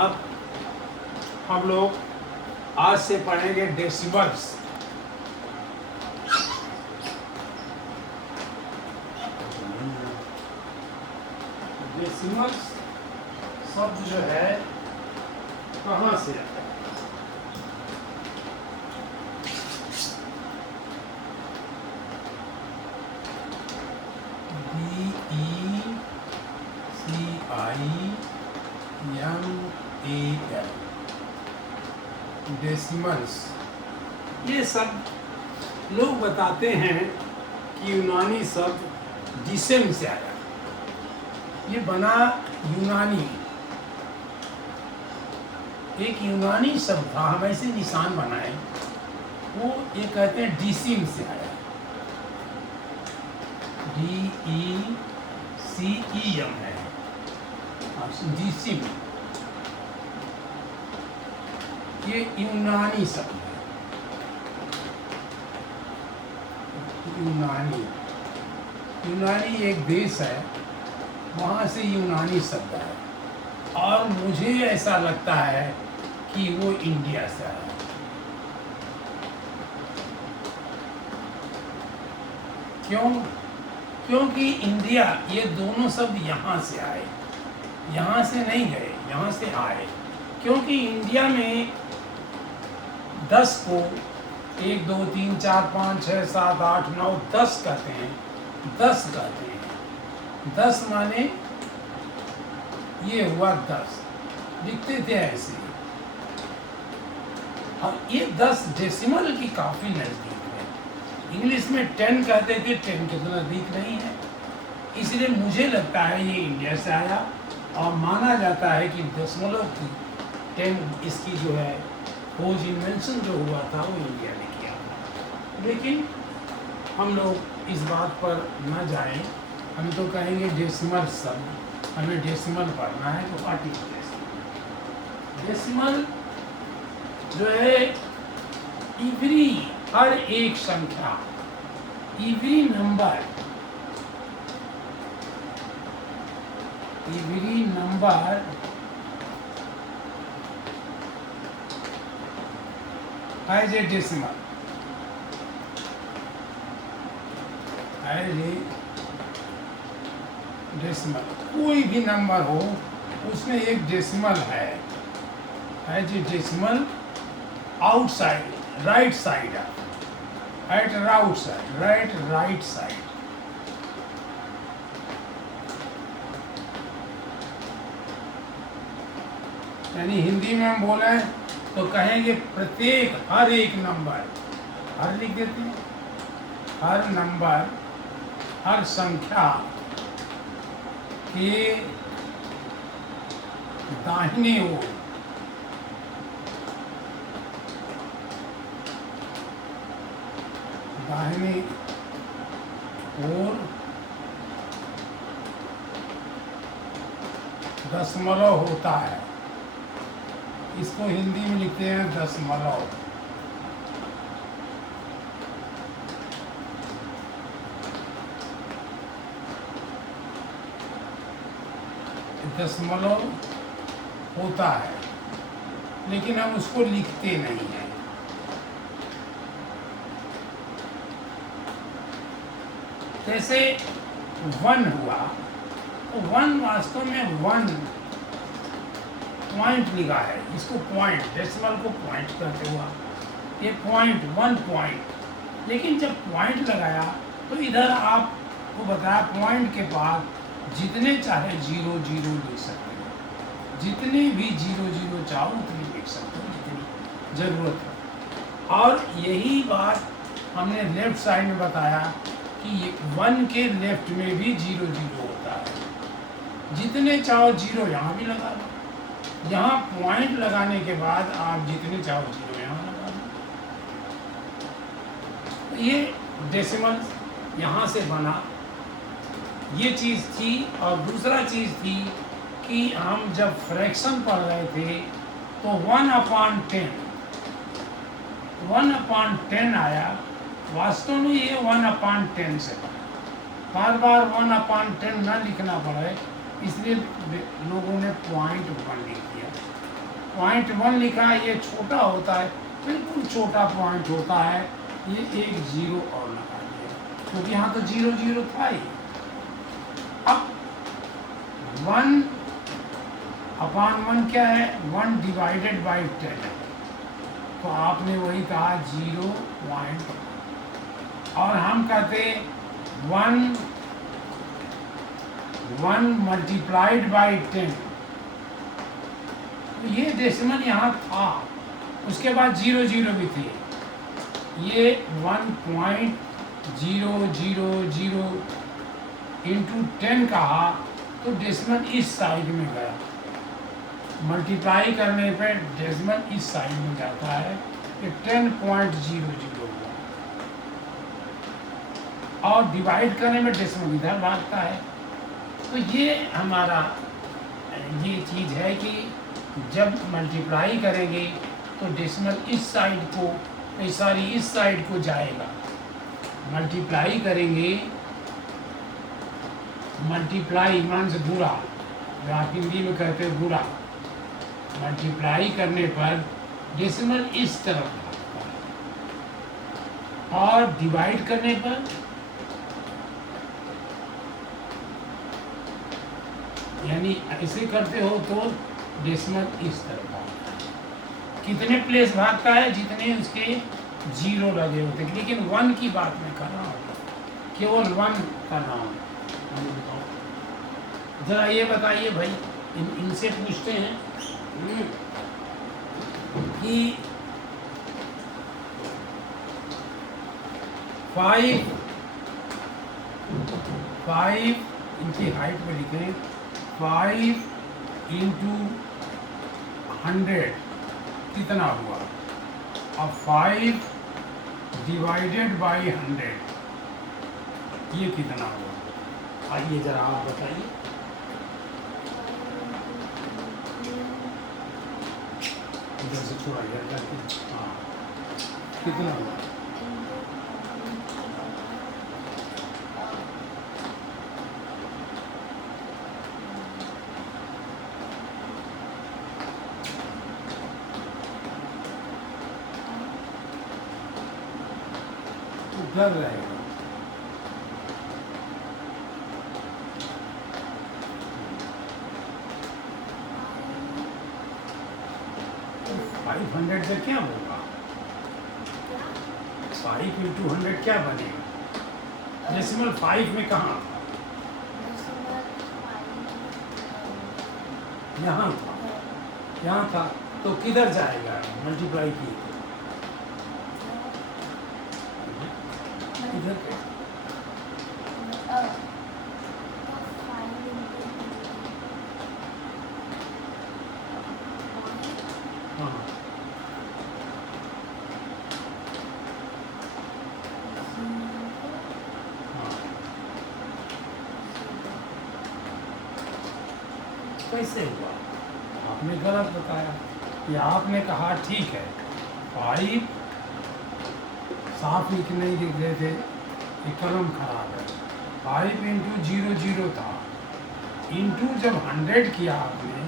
अब हम लोग आज से पढ़ेंगे डेसिमल्स। डेसिमल्स शब्द जो है कहाँ से आता है? DECIMAL decimals. ये सब लोग बताते हैं कि यूनानी शब्द डिसेम से आया। ये बना यूनानी, एक यूनानी शब्द था, हम ऐसे निशान बनाए, वो ये कहते हैं डिसिम से आया। DECEM है डिसिम। ये यूनानी शब्द है। यूनानी एक देश है, वहाँ से यूनानी शब्द है, और मुझे ऐसा लगता है कि वो इंडिया से आया। क्यों? क्योंकि इंडिया, ये दोनों शब्द यहाँ से आए, यहाँ से नहीं गए, यहाँ से आए। क्योंकि इंडिया में 10 को 1 2 3 4 5 6 7 8 9 10 कहते हैं। 10 कहते हैं। 10 माने ये हुआ 10, लिखते थे ऐसे। अब ये 10 डेसिमल की काफी नजदीक है। इंग्लिश में 10 कहते थे, 10 के तो नजदीक नहीं है। इसलिए मुझे लगता है ये इंडिया से आया, और माना जाता है कि दशमलव की 10 इसकी जो है खोज, इन्वेंशन जो हुआ था वो इंडिया ने किया। लेकिन हम लोग इस बात पर न जाएं, हम तो कहेंगे डेसिमल शब्द, हमें डेसिमल पढ़ना है तो व्हाट इज डेसिमल। डेसिमल जो है इवरी, हर एक संख्या, every number, every number as a decimal, as a decimal, कोई भी नंबर हो उसमें एक डेसिमल है। as a decimal outside, right side, at right side, right side। यानी हिंदी में हम बोले तो कहेंगे प्रत्येक, हर एक नंबर, हर लिख देते हैं, हर नंबर, हर संख्या के दाहिने ओर, दाहिने ओर दशमलव होता है। इसको हिंदी में लिखते हैं दशमलव। दशमलव होता है, लेकिन हम उसको लिखते नहीं हैं। जैसे 1 हुआ, तो 1 वास्तव में 1 पॉइंट लिखा है, इसको पॉइंट, डेसिमल को पॉइंट करते हुआ, ये पॉइंट, 1 पॉइंट। लेकिन जब पॉइंट लगाया तो इधर आपको बताया पॉइंट के बाद जितने चाहे 0 0 लिख सकते हो, जितने भी 0 0 चाहो उतने लिख सकते हो, जितनी जरूरत है। और यही बात हमने लेफ्ट साइड में बताया कि 1 के लेफ्ट में भी 0 0 होता है। जितने चाहो 0 यहाँ भी लगा लो, यहाँ पॉइंट लगाने के बाद आप जितने चाहो 0 यहाँ लगा दो। तो ये डेसिमल यहाँ से बना, ये चीज़ थी। और दूसरा चीज़ थी कि हम जब फ्रैक्शन पढ़ रहे थे तो 1/10, 1/10 आया। वास्तव में ये 1/10 से बना। बार बार 1/10 न लिखना पड़े, इसलिए लोगों ने 0.1 लिख दिया। 0.1 लिखा है, ये छोटा होता है, बिल्कुल छोटा पॉइंट होता है, ये एक जीरो और लगा दिया क्योंकि यहाँ तो 0 0 था ही। अब 1/1 क्या है? 1 डिवाइडेड बाई 10 है, तो आपने वही कहा 0.1 और हम कहते 1 मल्टीप्लाइड बाई 10, तो ये डेसिमल यहाँ था, उसके बाद 0 0 भी थी, ये 1.000 इंटू 10 कहा तो डेसिमल इस साइड में गया, मल्टीप्लाई करने पे डेसिमल इस साइड में जाता है, ये 10.00 हुआ, और डिवाइड करने में डेसिमल इधर भागता है। तो ये हमारा ये चीज़ है कि जब मल्टीप्लाई करेंगे तो डेसिमल इस साइड को, सॉरी इस साइड को जाएगा, मल्टीप्लाई करेंगे, मल्टीप्लाई मान से गुणा, जो आप हिंदी में कहते हैं गुणा, मल्टीप्लाई करने पर डेसिमल इस तरफ भागता है, और डिवाइड करने पर यानी ऐसे करते हो तो डेसिमल इस तरफ भागता है। कितने प्लेस भागता है? जितने उसके 0 लगे होते हैं, लेकिन 1 की बात मैं कर रहा हूँ, केवल 1 कर रहा हूँ। जरा ये बताइए भाई, इनसे पूछते हैं कि 5 इनकी हाइट में लिखें, 5 इंटू 100 कितना हुआ, और 5 डिवाइडेड बाई 100 ये कितना हुआ? आइए जरा आप बताइए। इधर से थोड़ा इधर जाके, हाँ, कितना हुआ? उधर रहेगा, तो 500 से क्या होगा? 5 इंटू 100 क्या बनेगा? डेसिमल 5 में कहाँ था? यहाँ था, यहाँ था, तो किधर जाएगा मल्टीप्लाई की? इधर पे। हाँ, कैसे हुआ? आपने गलत बताया, कि आपने कहा ठीक है 5 साफ लिख नहीं लिख रहे थे, ये कलम खराब है, 5 इंटू 0 था, इंटू जब 100 किया आपने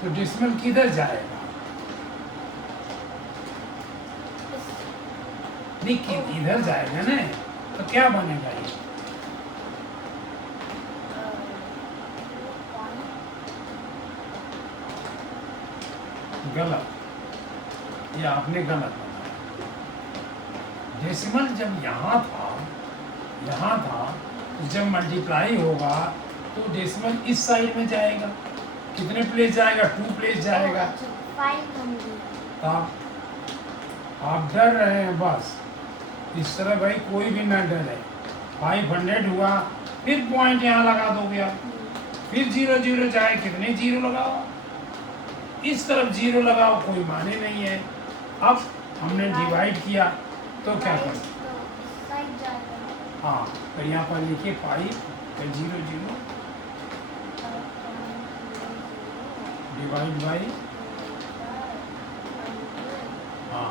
तो डेसिमल किधर जाएगा? नहीं कि इधर जाएगा ना, तो क्या बनेगा ये? गलत, ये आपने गलत बनाया। डेसिमल जब यहाँ था तो जब मल्टीप्लाई होगा तो डेसिमल इस साइड में जाएगा, कितने प्लेस जाएगा? 2 प्लेस जाएगा। तो आप डर रहे हैं बस, इस तरह भाई कोई भी ना डरे। 500 हुआ, फिर पॉइंट यहाँ लगा दोगे आप, फिर 0 0 जाए, कितने 0 लगाओ? इस तरफ 0 लगाओ, कोई माने नहीं है। अब हमने डिवाइड किया तो क्या करें? हाँ, तो यहाँ पर लिखिए 5 0 0 डिवाइड बाई, हाँ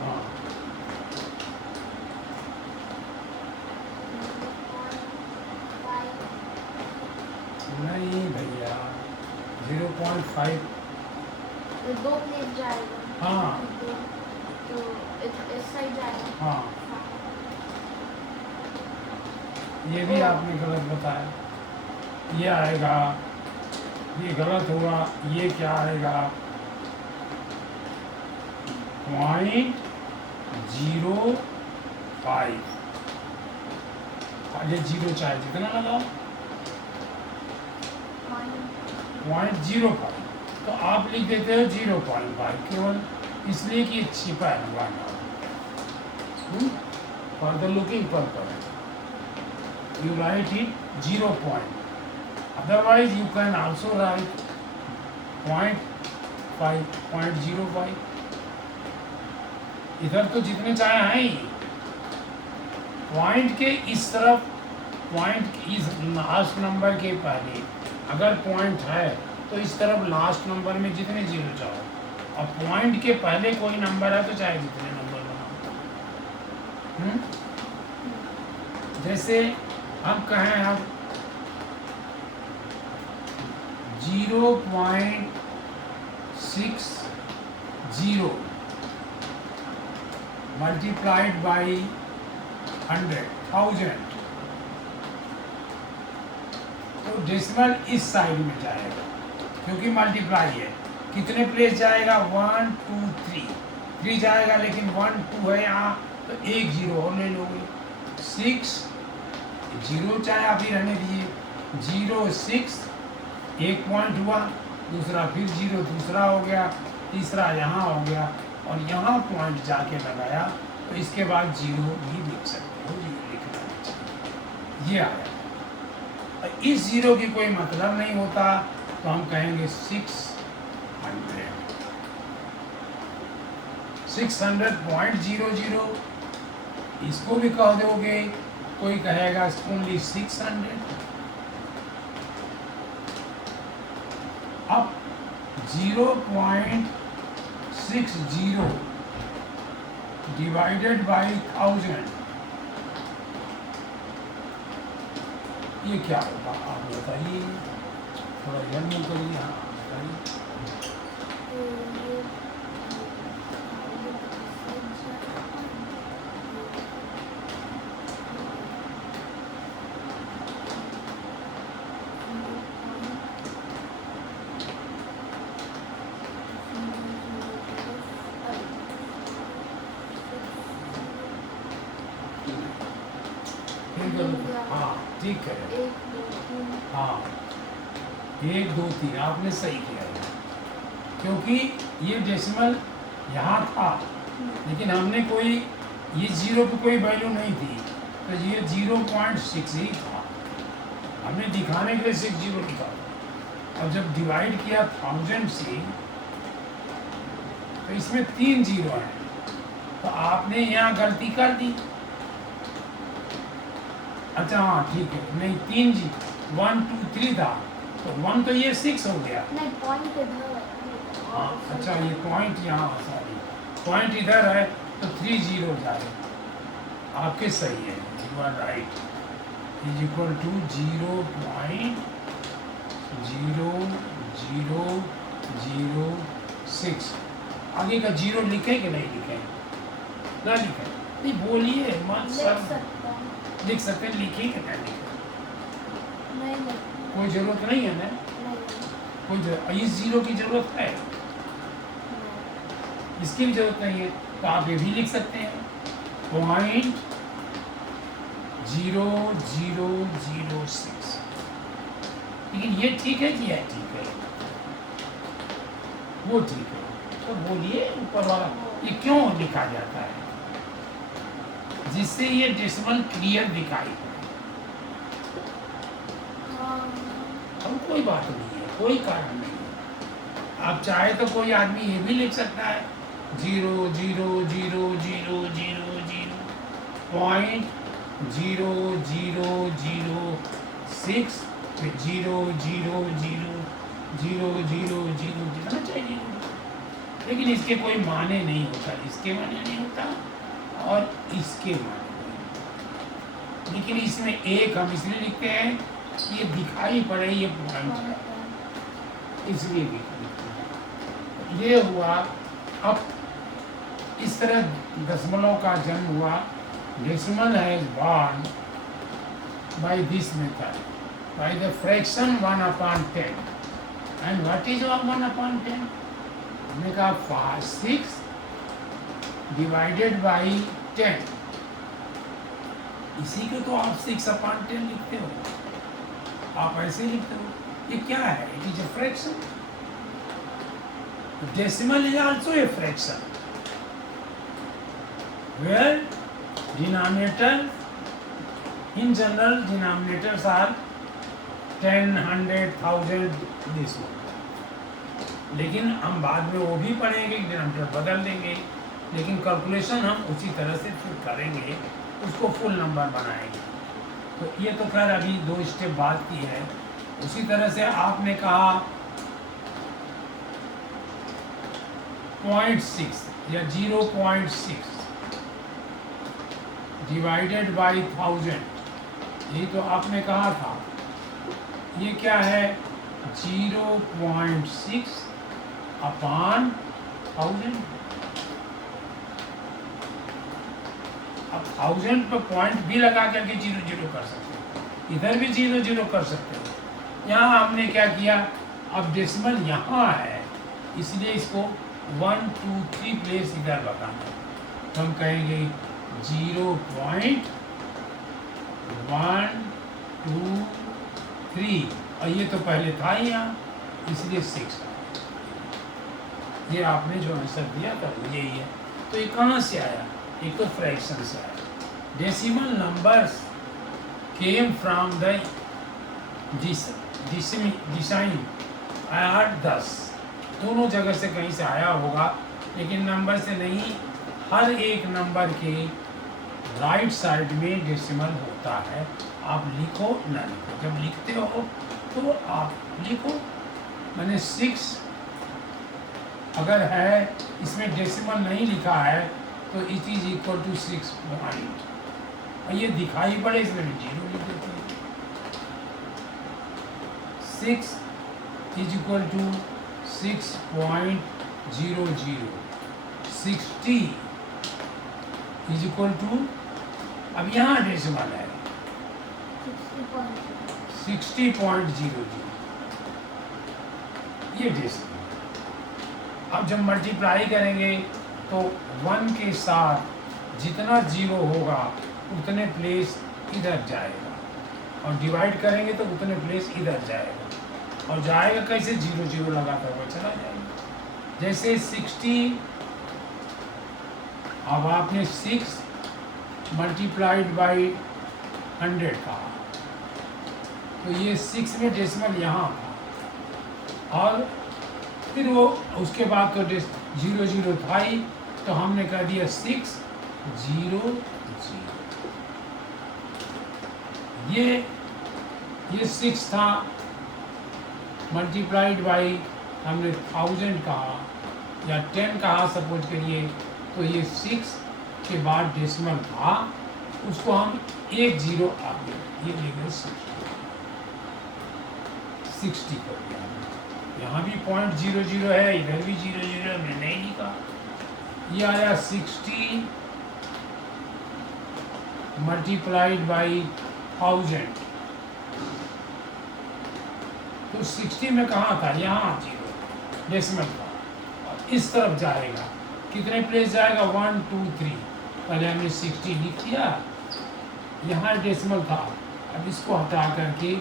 हाँ, नहीं भैया 0.5 तो 2 प्लेस जाएगा। हाँ तो इस साइड जाएगा। हाँ, ये भी आपने गलत बताया। ये आएगा, ये गलत हुआ। ये क्या आएगा? 0.05। ये 0 चाहे जितना लगाओ, 0.05। तो आप लिख देते हो 0.5 केवल इसलिए कि ये छिपा है हुआ ना, for the looking purpose you write it 0 point. Otherwise you can also write 0.5, 0.05. इधर तो जितने चाहे हैं ही, पॉइंट के इस तरफ, पॉइंट इस लास्ट नंबर के पहले अगर पॉइंट है तो इस तरफ लास्ट नंबर में जितने जीरो चाहो, और पॉइंट के पहले कोई नंबर है तो चाहे जितने नंबर बनाओ। जैसे हम कहें अब 0.60 मल्टीप्लाइड बाई 100,000, तो डेसिमल इस साइड में जाएगा क्योंकि मल्टीप्लाई है। कितने प्लेस जाएगा? 1 2 3 जाएगा, लेकिन 1 2 है यहाँ तो एक जीरो और ले लोगे। 6 0 चाहे आप ही रहने दीजिए, 0 6 एक पॉइंट हुआ, दूसरा फिर 0 दूसरा हो गया, तीसरा यहाँ हो गया, और यहाँ पॉइंट जाके लगाया तो इसके बाद 0 भी लिख सकते हो, 0 लिखना नहीं चाहिए। ये आया। इस 0 की कोई मतलब नहीं होता तो हम कहेंगे 600.00। इसको भी कह दोगे, कोई कहेगा ओनली 600। अब 0.60 डिवाइडेड बाई 1000, ये क्या होगा आप बताइए, थोड़ा जन्म करिए। हाँ बताइए। हाँ ठीक है, हाँ 1 2 3 आपने सही किया है, क्योंकि ये डेसिमल यहाँ था लेकिन हमने कोई ये 0 की कोई वैल्यू नहीं थी, तो ये 0.6 ही था, हमने दिखाने के लिए 60 लिखा। और जब डिवाइड किया 1000 से तो इसमें 3 0 हैं, तो आपने यहाँ गलती कर दी। अच्छा हाँ ठीक है, नहीं 3 जी 1 2 3 था, तो 1 तो ये 6 हो गया। नहीं पॉइंट इधर है। हाँ अच्छा, ये पॉइंट यहाँ, सॉरी पॉइंट इधर है तो 3 0 जाए। आपके सही है, you are right. Is equal to 0.0006। आगे का 0 लिखे कि नहीं लिखे? ना लिखे नहीं, बोलिए मत सब लिख सकते हैं, लिखे कि नहीं लिखे? नहीं कोई जरूरत नहीं है ना, कोई इस 0 की जरूरत है, इसकी भी जरूरत नहीं है, तो आप ये भी लिख सकते हैं 0.0006। लेकिन ये ठीक है कि यह ठीक है? वो ठीक है, तो बोलिए ऊपर वाला ये क्यों लिखा जाता है? जिससे ये डेसिमल क्लियर दिखाई पड़े। अब कोई बात नहीं है, कोई कारण नहीं है। आप चाहे तो कोई आदमी ये भी लिख सकता है 0.0006 फिर 0.0000 जितना चाहिए, लेकिन इसके कोई माने नहीं होता, इसके माने नहीं होता और इसके माने नहीं होता। लेकिन इसमें एक हम इसलिए लिखते हैं ये दिखाई पड़े ये पॉइंट है, इसलिए दिखाई पड़े। ये हुआ। अब इस तरह दशमलव का जन्म हुआ। Decimal has born by this method, by the fraction 1/10। And what is 1/10? हमने कहा 6 डिवाइडेड बाई 10। इसी को तो आप 6/10 लिखते हो, आप ऐसे लिखते हो। ये क्या है? It is a fraction. Decimal is also a fraction where denominator, in general denominators are 10, 100, 1000 this one। लेकिन हम बाद में वो भी पढ़ेंगे, डिनोमिनेटर बदल देंगे, लेकिन कैलकुलेशन हम उसी तरह से फिर करेंगे, उसको फुल नंबर बनाएंगे। तो ये तो खैर अभी 2 स्टेप बाद की है। उसी तरह से आपने कहा 0.6 या 0.6 डिवाइडेड बाई 1000, यही तो आपने कहा था। ये क्या है? 0.6/1000। अब 1000 पे पॉइंट भी लगा करके 0 कर सकते हो, इधर भी 0 कर सकते हो। यहाँ हमने क्या किया? अब डेसिमल यहाँ है, इसलिए इसको 1, 2, 3 प्लेस इधर लगाना है। तो हम कहेंगे 0.123, और ये तो पहले था ही यहाँ, इसलिए 6। ये आपने जो आंसर दिया था यही है। तो ये कहाँ से आया? एक तो फ्रैक्शन से आया। Decimal numbers came from the design are 10। दोनों जगह से कहीं से आया होगा, लेकिन नंबर से नहीं। हर एक नंबर के राइट साइड में डेसिमल होता है। आप लिखो ना लिखो, जब लिखते हो तो आप लिखो। मैंने 6 अगर है, इसमें डेसिमल नहीं लिखा है, तो it is equal to 6 point, और ये दिखाई पड़े इसमें 0 लिख देते हैं। 6 is equal to 6.00। 60 is equal to, अब यहाँ डेसिमल है 60.00, ये डेसिमल। अब जब मल्टीप्लाई करेंगे तो 1 के साथ जितना 0 होगा उतने प्लेस इधर जाएगा, और डिवाइड करेंगे तो उतने प्लेस इधर जाएगा। और जाएगा कैसे? 0 लगाता हुआ चला जाएगा। जैसे 60, अब आपने 6 मल्टीप्लाइड बाई 100 कहा, तो ये 6 में डेसिमल यहाँ था, और फिर वो उसके बाद तो 0 था ही, तो हमने कह दिया 600। ये 6 था, मल्टीप्लाइड बाई हमने 1000 कहा या 10 कहा सपोज करिए, तो ये 6 के बाद डेसिमल था, उसको हम 1 0 आगे ये ले गए 60 कर दिया। यहाँ भी 0.00 है, इधर भी 0 हमने नहीं लिखा। ये आया 60 मल्टीप्लाइड बाई 1000, तो 60 में कहाँ था? यहाँ 0 डेसिमल था, और इस तरफ जाएगा। कितने प्लेस जाएगा? 1, 2, 3। पहले हमने 60 लिख दिया, यहाँ डेसिमल था, अब इसको हटा करके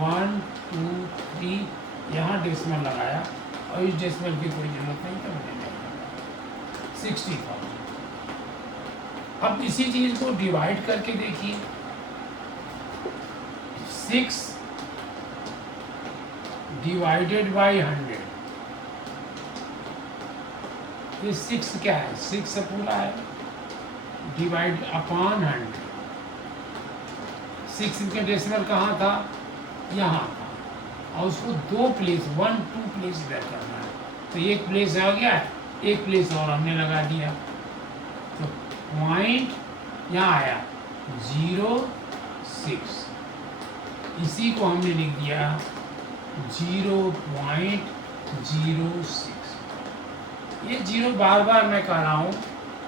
1, 2, 3 यहाँ डेसिमल लगाया, और इस डेसिमल की कोई जरूरत नहीं तो मैंने नहीं लगाया। 60,000। अब इसी चीज को डिवाइड करके देखिए, 6 डिवाइडेड बाई 100, ये 6 क्या है? 6 से पूरा है, डिवाइड अपॉन 100। 6 का डेसिमल कहाँ था? यहाँ था, और उसको 2 प्लेस 1, 2 प्लेस इधर करना है, तो 1 प्लेस हो गया, 1 प्लेस और हमने लगा दिया, तो पॉइंट यहाँ आया 06। इसी को हमने लिख दिया 0.06। ये जीरो बार बार मैं कह रहा हूँ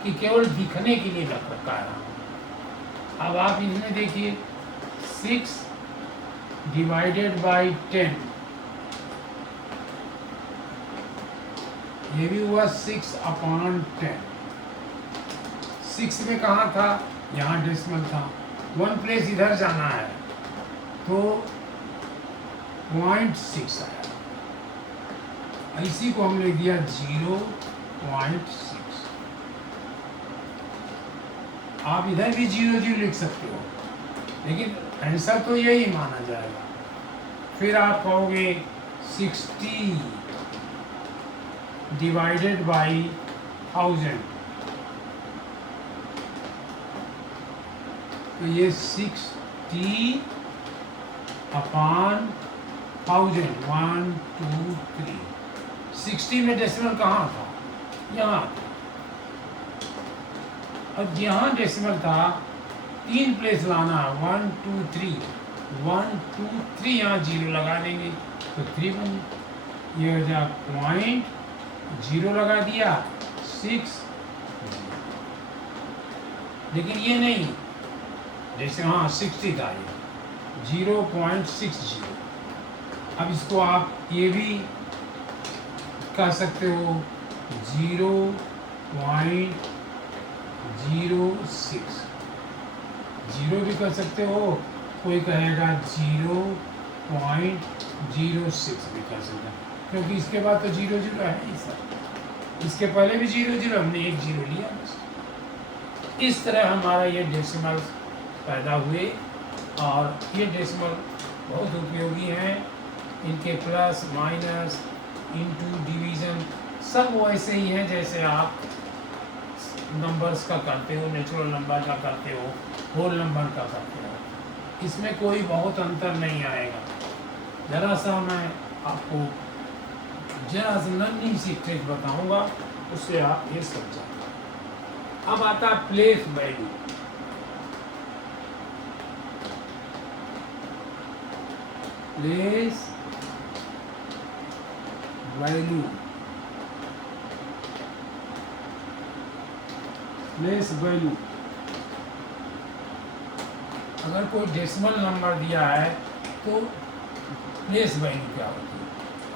कि केवल दिखने के लिए कह रहा हूँ। अब आप इसमें देखिए 6 डिवाइडेड बाई 10, ये भी हुआ 6/10। 6 में कहाँ था, यहाँ डेसिमल था, 1 प्लेस इधर जाना है तो 0.6 आया। इसी को हम लिख दिया 0.6। आप इधर भी 0 लिख सकते हो, लेकिन आंसर तो यही माना जाएगा। फिर आप कहोगे 60 डिवाइडेड बाई 1000, तो ये 60/1000, 1 2 3। 60 में डेसिमल कहाँ था, यहाँ। अब यहाँ डेसिमल था, 3 प्लेस लाना, 1 2 3, 1 2 3, यहाँ 0 लगा देंगे तो 3 बन। ये हो जाए 0 लगा दिया 6, लेकिन ये नहीं, जैसे हाँ 60 था, ये 0.60। अब इसको आप ये भी कह सकते हो 0.06, 0 भी कर सकते हो, कोई कहेगा 0.06 भी कर सकते हैं, क्योंकि इसके बाद तो 0 0 है ही सर। इसके पहले भी 0 0, हमने एक 0 लिया बस। इस तरह हमारा ये डेसिमल पैदा हुए, और ये डेसिमल बहुत उपयोगी हैं। इनके प्लस माइनस इंटू डिवीज़न सब वैसे ही हैं जैसे आप नंबर्स का करते हो, नेचुरल नंबर का करते हो, होल नंबर का करते हो। इसमें कोई बहुत अंतर नहीं आएगा। ज़रा सा मैं आपको जरा सा नन्ही सी ट्रिक बताऊंगा, उससे आप ये समझ जाएंगे। अब आता है place value. Place value, place value. अगर कोई डेसिमल नंबर दिया है तो प्लेस वैल्यू क्या होती है,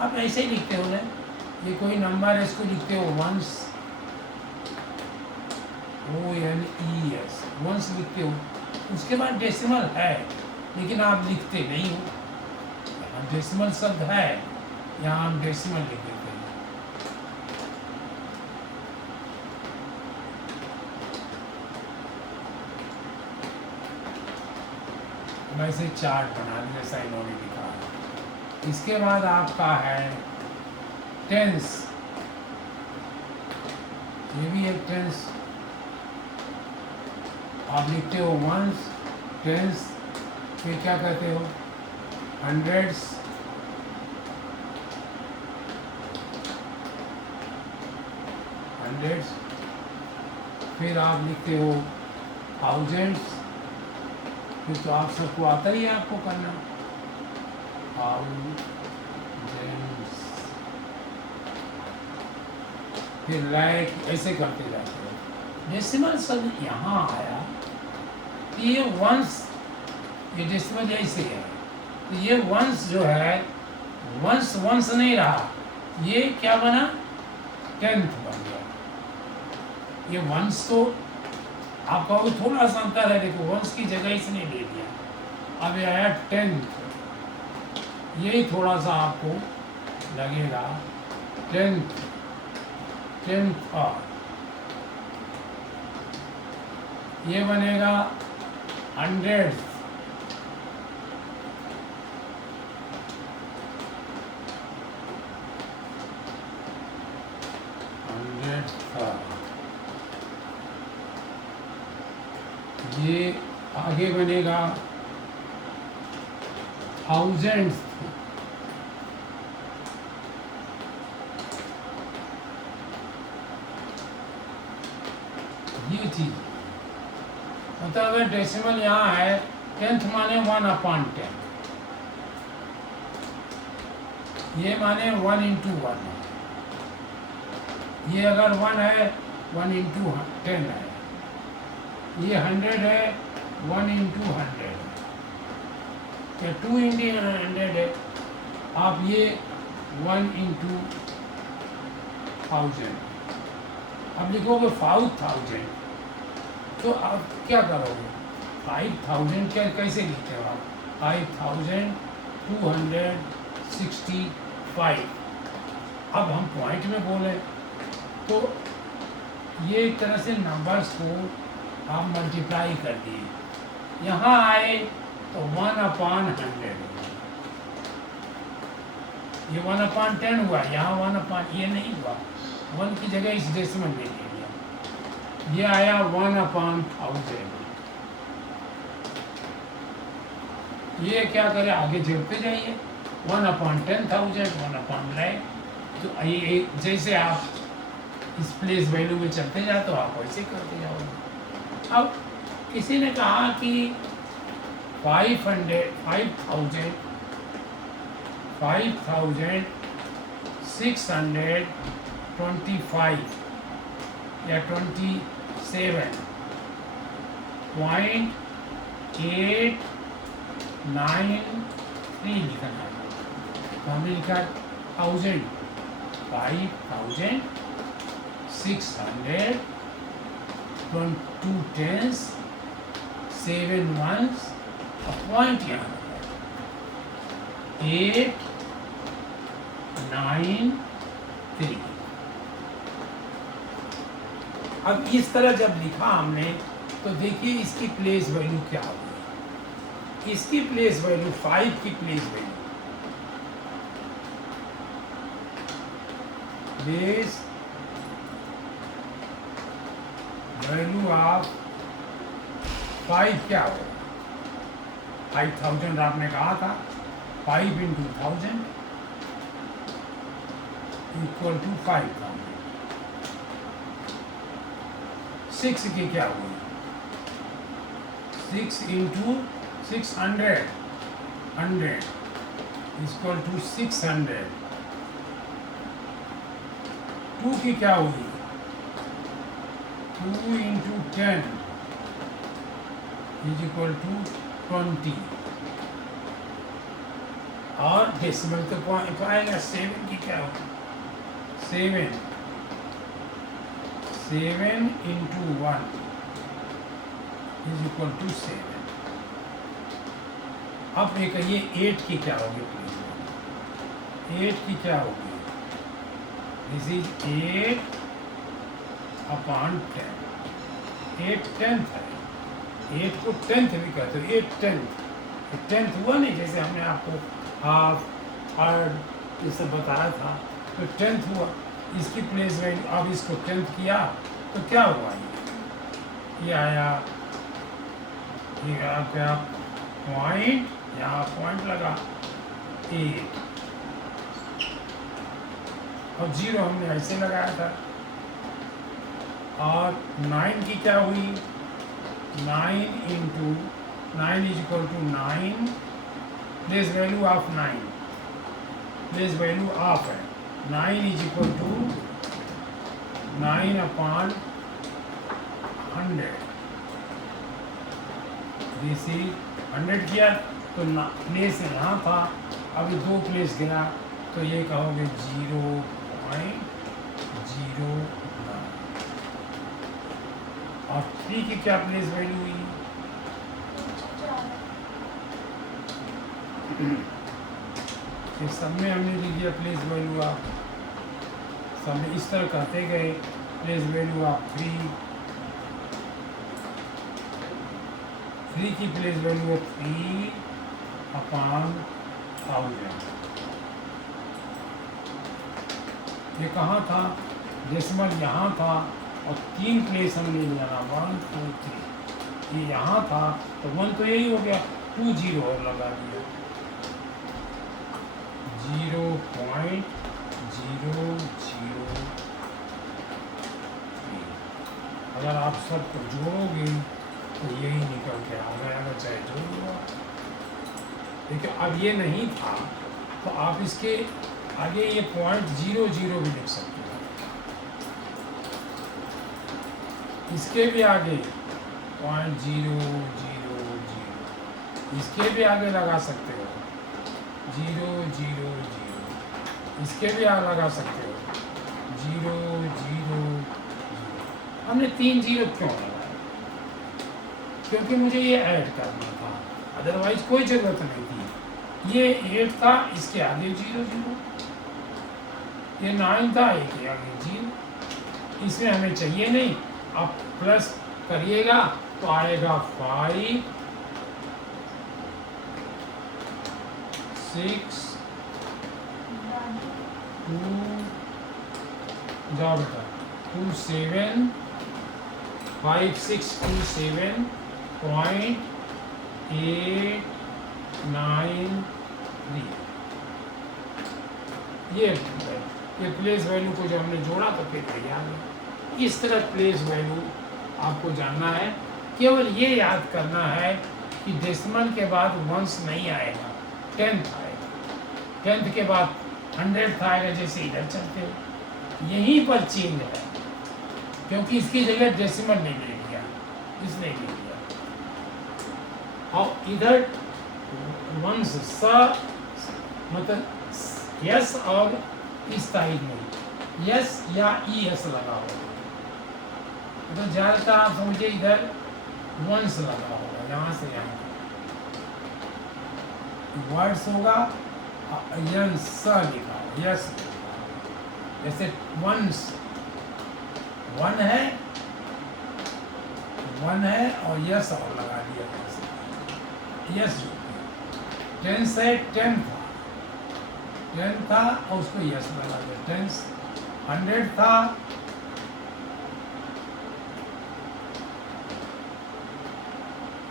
आप ऐसे ही लिखते हो ना, ये कोई नंबर है, इसको लिखते हो वंस, ONES, वंस लिखते हो, उसके बाद डेसिमल है लेकिन आप लिखते नहीं हो। यहाँ डेसिमल शब्द है, यहाँ हम डेसिमल लिख देते हैं। वैसे चार्ट बना लिया जैसा इन्होंने लिखा है। इसके बाद आपका है टेंस, ये भी एक टेंस। आप लिखते हो वंस, टेंस, फिर क्या कहते हो हंड्रेड्स, फिर आप लिखते हो थाउजेंड्स, फिर तो आप सबको आता ही है आपको करना, थाउजेंड्स, फिर लाइक, ऐसे करते जाते हो। डेसिमल शब्द यहाँ आया, ये वंस, ये डेसिमल ऐसे है, तो ये वंस जो है, वंस वंस नहीं रहा, ये क्या बना, टेंथ बन गया। ये वंस तो आप कहोगे थोड़ा सा अंतर है, देखो वंस की जगह इसने ले लिया, अब ये आया टेंथ, यही थोड़ा सा आपको लगेगा, टेंथ, और ये बनेगा हंड्रेड, ये आगे बनेगा थाउजेंड्स, ये चीज मतलब अगर डेसिमल यहाँ है, टेंथ माने 1/10, ये माने 1 इंटू 1 है, ये अगर 1 है 1 इंटू 10 है, ये 100 है 1 इंटू 100 है, या 2 इंटू 100 है, आप ये 1 इंटू 1000, अब लिखोगे 5000, तो आप क्या करोगे? 5000 क्या कैसे लिखते हो आप? 5265। अब हम पॉइंट में बोले तो ये एक तरह से नंबर्स को आप मल्टीप्लाई कर दिए, यहाँ आए तो 1/100, ये 1/10 हुआ, यहाँ 1/, ये नहीं हुआ, 1 की जगह इस डेसिमल ले लिया, ये आया 1/1000। ये क्या करें, आगे जोड़ते जाइए, 1/10,000, 1/1,00,000, तो ये जैसे आप इस प्लेस वैल्यू में चलते जाए तो आप वैसे करते जाओगे। अब किसी ने कहा कि 5,625 या 27.893 लिखना है, तो हमने लिखा 1000, 5,600, 2 tens, 7 ones, a point यहाँ 893। अब इस तरह जब लिखा हमने तो देखिए इसकी प्लेस वैल्यू क्या होगी, इसकी प्लेस वैल्यू 5 की प्लेस वैल्यू ऑफ 5 क्या होगा? 5000 आपने कहा था, 5 इंटू 1000 इक्वल टू 5000। 6 की क्या हुई? 6 इंटू 600, 100 इक्वल टू 600। 2 की क्या हुई? 2 इंटू 10 इज इक्वल टू 20, और डेसिमल तो पाएगा। 7 की क्या होगी? 7 इंटू 1 इज इक्वल टू 7। अब एक ये 8 की क्या होगी? 8 की क्या होगी? This is 8/10। 8 10th है, 8 को 10th भी कहते हो, 8 10th। 10th हुआ नहीं, जैसे हमने आपको हाफ, थर्ड ये सब बताया था, तो 10th हुआ। इसकी प्लेस वैल्यू, अब इसको 10th किया तो क्या हुआ? ये आया, ये क्या पॉइंट, यहाँ पॉइंट लगा 8, और 0 हमने ऐसे लगाया था। और 9 की क्या हुई? 9 into 9 is equal to 9, place value of 9, place value of है 9 is equal to 9/100। This is 100 किया तो प्लेस यहाँ था, अभी 2 प्लेस गिरा तो ये कहोगे 0.09। और 3 की क्या प्लेस वैल्यू हुई? इस सब में हमने लिख दिया प्लेस वैल्यू ऑफ, सब में इस तरह कहते गए प्लेस वैल्यू ऑफ 3 की प्लेस वैल्यू है 3/1000। ये कहाँ था? डेसिमल यहाँ था, और 3 प्लेस हमने लिया ना, 1 2 3, ये यहाँ था तो 1 तो यही हो गया, 2 0 और लगा दिया, 0.003। अगर आप सबको जोड़ोगे तो यही निकल के आ जाएगा, चाहे जोड़ लो। देखिए अब ये नहीं था तो आप इसके आगे ये 0.00 भी लिख सकते हो, इसके भी आगे 0.000, इसके भी आगे लगा सकते हो 000, इसके भी आगे लगा सकते हो 000। हमने 3 जीरो क्यों लगाया? क्योंकि मुझे ये ऐड करना था, अदरवाइज कोई जरूरत नहीं थी। ये 8 था, इसके आगे 0, ये 9 था, एक के आगे 0, इसमें हमें चाहिए नहीं। आप प्लस करिएगा तो आएगा 5, 6, 2, जाओ बेटा 2, 7, 5, 6, 2, 7, 0.893। ये प्लेस वैल्यू को जो हमने जोड़ा तो फिर तैयार है। इस तरह प्लेस वैल्यू आपको जानना है, केवल ये याद करना है कि डेसिमल के बाद वंस नहीं आएगा, 10th आएगा, 10th के बाद 100th आएगा, जैसे इधर चलते हो। यहीं पर चेंज है, क्योंकि इसकी जगह डेसिमल नहीं ले लिया, इसने ले लिया। और इधर वंस स मतलब यस, और इस साइड में यस या ई एस लगा होगा, तो ज़्यादातर आप समझिए इधर वंस लगा होगा, यहाँ से यहाँ वर्ड्स होगा, यंस लिखा है, यस, जैसे वंस वन है और यस और लगा दिया, यस। 10 से 10 था, 10 था और उसको यस लगा दिया, 10। 100 था,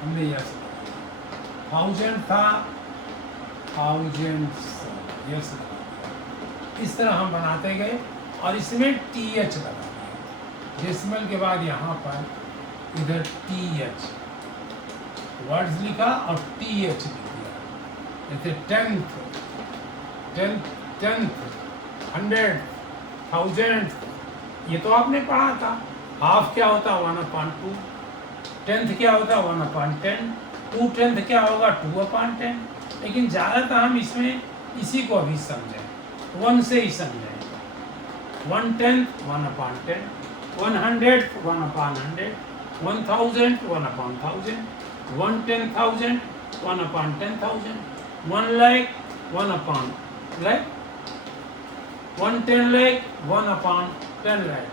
हमने यस लगा दिया। 1000 था, 1000 यस लगा दिया। इस तरह हम बनाते गए और इसमें TH लगा दिया। डेसिमल के बाद यहाँ पर इधर TH वर्ड्स लिखा और TH लिख दिया, जैसे 10th, 100th, 1000th। ये तो आपने पढ़ा था। हाफ क्या होता है 1/2, 10th क्या होता है 1/10, 2/10 क्या होगा 2/10। लेकिन ज़्यादातर हम इसमें इसी को अभी समझें, 1 से ही समझें। 1/10 1/10, 100th 1/100, 1000 1/1000, 1/10,000 1/10,000, 1 lakh 1/lakh, 1/10 lakh 1/10 lakh,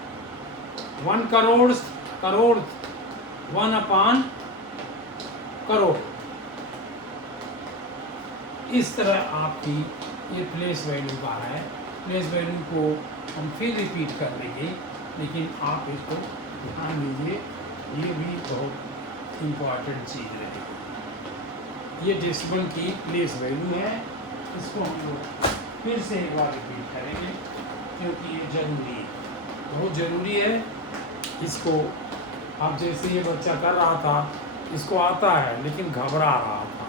1 crore 1/crore। इस तरह आपकी ये प्लेस वैल्यू का है। प्लेस वैल्यू को हम फिर रिपीट कर देंगे, लेकिन आप इसको ध्यान दीजिए, ये भी बहुत इम्पोर्टेंट चीज़ रहेगी। ये डेसिमल की प्लेस वैल्यू है, इसको हम लोग फिर से एक बार रिपीट करेंगे, क्योंकि ये जरूरी है, बहुत ज़रूरी है। इसको आप जैसे ये बच्चा कर रहा था, इसको आता है लेकिन घबरा रहा था,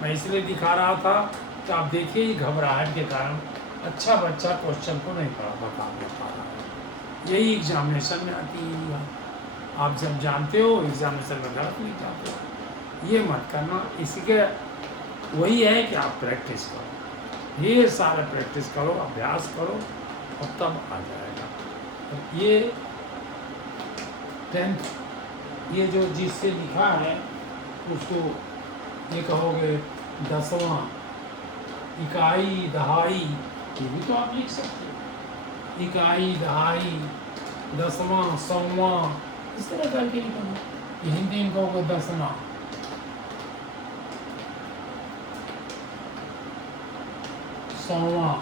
मैं इसलिए दिखा रहा था कि आप देखिए घबराहट के कारण अच्छा बच्चा क्वेश्चन को नहीं बता पा रहा है। यही एग्जामिनेशन में आती है, आप जब जानते हो एग्जामिनेशन में गलत नहीं जाते हो, ये मत करना। इसके वही है कि आप प्रैक्टिस करो, ये सारा प्रैक्टिस करो, अभ्यास करो और तब आ जाएगा। और ये 10th ये जो जिससे लिखा है उसको ये कहोगे 10वां, इकाई, दहाई, ये भी तो आप लिख सकते हो। इकाई, दहाई, 10वां, 100वां, इस तरह करके लिखोगे। हिंदी में कहोगे 10वां, 100वां,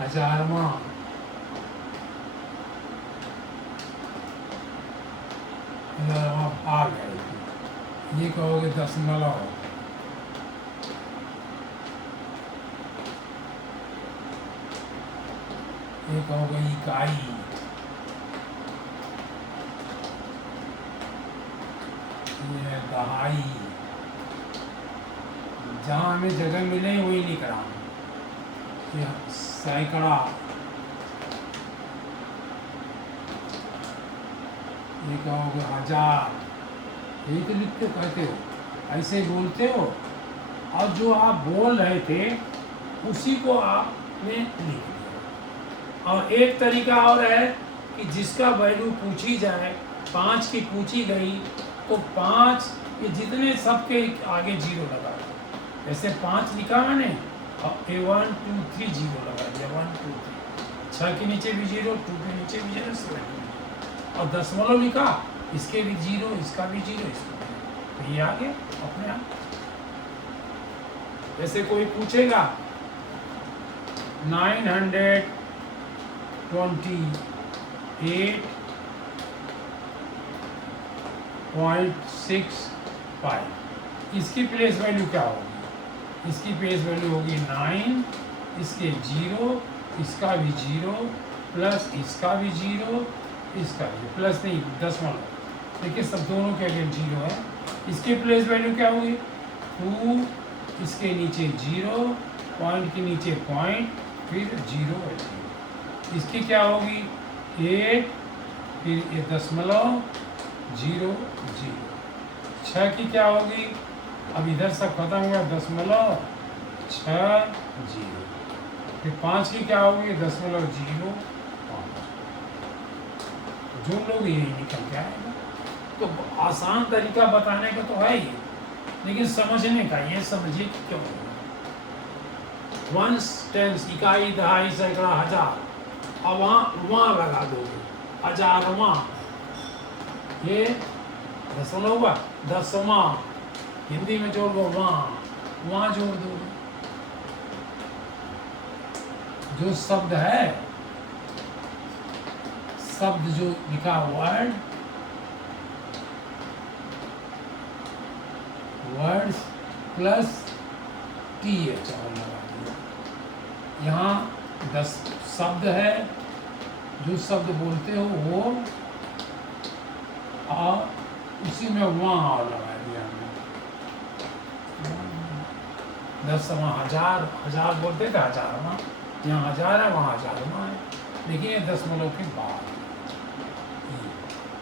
1000वां, भाग है। ये कहोगे दशमलव, ये कहोगे इकाई, ये दहाई, जहाँ हमें जगह मिले वही लिख रहा हूँ। या सैकड़ा, ये कहोगे हजार, यही तो लिखते कहते हो, ऐसे बोलते हो। और जो आप बोल रहे थे उसी को आपने लिख दिया। और एक तरीका और है कि जिसका वैल्यू पूछी जाए, 5 की पूछी गई, तो 5 ये जितने सबके आगे जीरो लगा दो। ऐसे 5 लिखा मैंने, और 1 2 3 जीरो लगा दिया, 1 2 3। 6 के नीचे भी जीरो, 2 के नीचे भी जीरो, 7 के नीचे। और दशमलव लिखा, इसके भी जीरो, इसका भी जीरो, इसका भी। तो ये आ गया अपने आप। जैसे कोई पूछेगा 928.65, इसकी प्लेस वैल्यू क्या होगी? इसकी प्लेस वैल्यू होगी 9, इसके जीरो, इसका भी जीरो, प्लस इसका भी जीरो, इसका भी प्लस नहीं, दशमलव। देखिए सब दोनों के अगेंस्ट जीरो है। इसकी प्लेस वैल्यू क्या होगी? 2, इसके नीचे जीरो, पॉइंट के नीचे पॉइंट, फिर जीरो है जीरो। इसकी क्या होगी? 8, फिर ये दशमलव, जीरो जीरो। 6 की क्या होगी? अब इधर सब खत्म हुआ, दशमलव 6 जीरो। फिर 5 की क्या होगी? दशमलव 0 5। जो लोग यही निकल के आएगा। तो आसान तरीका बताने का तो है ही, लेकिन समझने का, ये समझिए कि क्यों। वंस, टेंस, इकाई, दहाई, सैकड़ा, हजार, अब वहाँ लगा दोगे, हजारवां, ये दशमलव हुआ, दसवां, हिंदी में जोड़ दो वहाँ जोड़ दोगे। जो शब्द है, शब्द जो लिखा वर्ड, वर्ड्स प्लस TH और लगा दिया। यहाँ 10 शब्द है, जो शब्द बोलते हो वो, और उसी में वहाँ और लगा दिया हमने। 10वां, हजार बोलते थे, हजारवां। यहाँ 1000 है, वहाँ हजारवां है, लेकिन ये दशमलव के बाद।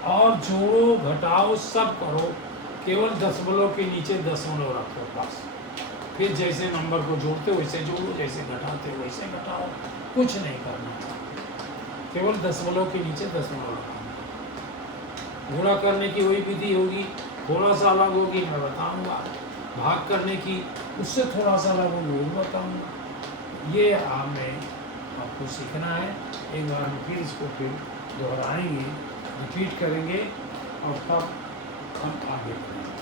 और जोड़ो, घटाओ, सब करो, केवल दशमलव के नीचे दशमलव रखो बस। फिर जैसे नंबर को जोड़ते हो वैसे जोड़ो, जैसे घटाते हो वैसे घटाओ, कुछ नहीं करना, केवल दशमलव के नीचे दशमलव रखना। गुणा करने की वही विधि होगी, थोड़ा सा अलग होगी, मैं बताऊंगा। भाग करने की उससे थोड़ा सा अलग होगी, वो बताऊंगा। ये हमें आपको सीखना है। एक बार हम फिर इसको फिर दोहराएंगे, रिपीट करेंगे, और तब हम आगे बढ़ेंगे।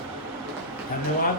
धन्यवाद।